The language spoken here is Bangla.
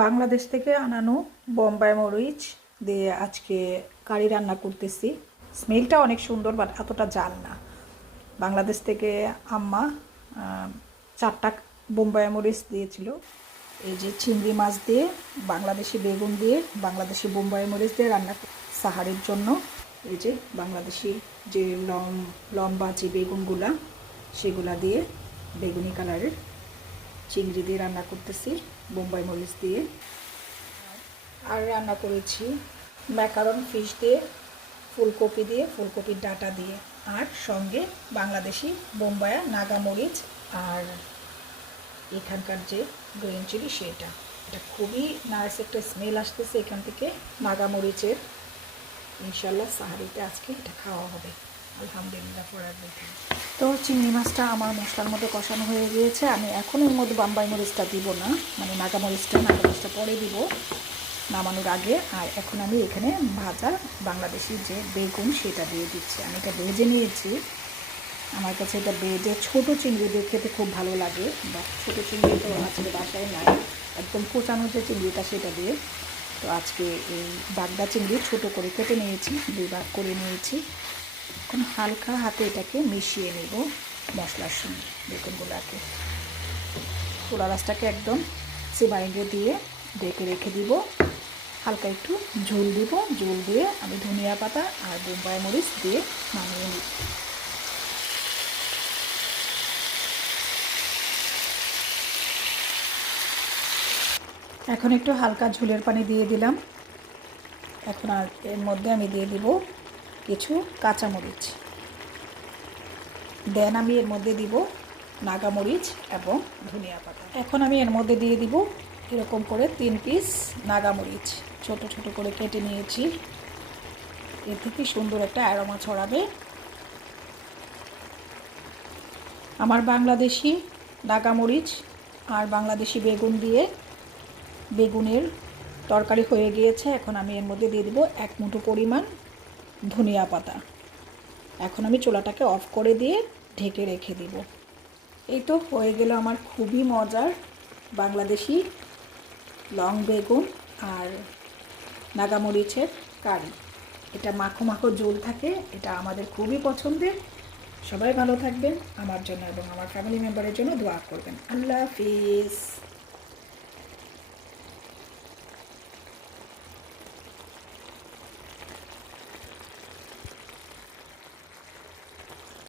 বাংলাদেশ থেকে আনানো বোম্বাই মরিচ দিয়ে আজকে কারি রান্না করতেছি। স্মেলটা অনেক সুন্দর, বাট এতটা জাল না। বাংলাদেশ থেকে আম্মা 4টা বোম্বাই মরিচ দিয়েছিল। এই যে চিংড়ি মাছ দিয়ে, বাংলাদেশি বেগুন দিয়ে, বাংলাদেশি বোম্বাই মরিচ দিয়ে রান্না সাহারির জন্য। এই যে বাংলাদেশি যে লম্বা যে বেগুনগুলা, সেগুলা দিয়ে বেগুনি কালারের চিংড়ি দিয়ে রান্না করতেছি বোম্বাই মরিচ দিয়ে। আর রান্না করেছি ম্যাকারন ফিশ দিয়ে, ফুলকপি দিয়ে, ফুলকপির ডাঁটা দিয়ে, আর সঙ্গে বাংলাদেশি বোম্বায়া নাগা মরিচ আর এখানকার যে গ্রিন চিলি সেটা। এটা খুবই নাইস একটা স্মেল আসতেছে এখান থেকে নাগা মরিচের। ইনশাল্লাহ সাহারিতে আজকে এটা খাওয়া হবে। আলহামদুলিল্লাহ ফর এভরিথিং। তো চিংড়ি মাছটা আমার মশলার মধ্যে কষানো হয়ে গিয়েছে। আমি এখন এর মধ্যে বোম্বাই মরিচটা দিব না, মানে নাগা মরিচটা পরে দিব নামানোর আগে। আর এখন আমি এখানে ভাজা বাংলাদেশি যে বেগুন সেটা দিয়ে দিচ্ছি। আমি এটা ভেজে নিয়েছি। আমার কাছে এটা ভেজে ছোটো চিংড়ি দিয়ে খেতে খুব ভালো লাগে, বা ছোটো চিংড়ি তো আজকে বাসায় নাই, একদম কোচানো যে চিংড়িটা সেটা দিয়ে। তো আজকে এই বাগদা চিংড়ি ছোটো করে কেটে নিয়েছি, 2 ভাগ করে নিয়েছি। এখন হালকা হাতে এটাকে মিশিয়ে নেব মশলার সঙ্গে বেগুনগুলোকে। পোড়া গাছটাকে একদম সিমাইঙ্গে দিয়ে ঢেকে রেখে দিব। হালকা একটু ঝোল দিব, ঝোল দিয়ে আমি ধনিয়া পাতা আর বোম্বাই মরিচ দিয়ে নামিয়ে নিব। এখন একটু হালকা ঝোলের পানি দিয়ে দিলাম। এখন আর এর মধ্যে আমি দিয়ে দিব কিছু কাঁচামরিচ। দেন আমি এর মধ্যে দিব নাগামরিচ এবং ধনিয়া পাতা। এখন আমি এর মধ্যে দিয়ে দিব এরকম করে 3 পিস নাগামরিচ ছোট ছোট করে কেটে নিয়েছি। এর থেকে সুন্দর একটা অ্যারোমা ছড়াবে। আমার বাংলাদেশি নাগামরিচ আর বাংলাদেশি বেগুন দিয়ে বেগুনের তরকারি হয়ে গিয়েছে। এখন আমি এর মধ্যে দিয়ে দিব 1 মুঠো পরিমাণ ধনিয়া পাতা। এখন আমি চুলাটাকে অফ করে দিয়ে ঢেকে রেখে দিব। এই তো হয়ে গেল আমার খুবই মজার বাংলাদেশি লং বেগুন আর নাগামরিচের কারি। এটা মাখো মাখো ঝোল থাকে, এটা আমাদের খুবই পছন্দের। সবাই ভালো থাকবেন, আমার জন্য এবং আমার ফ্যামিলি মেম্বারের জন্য দোয়া করবেন। আল্লাহ হাফিজ।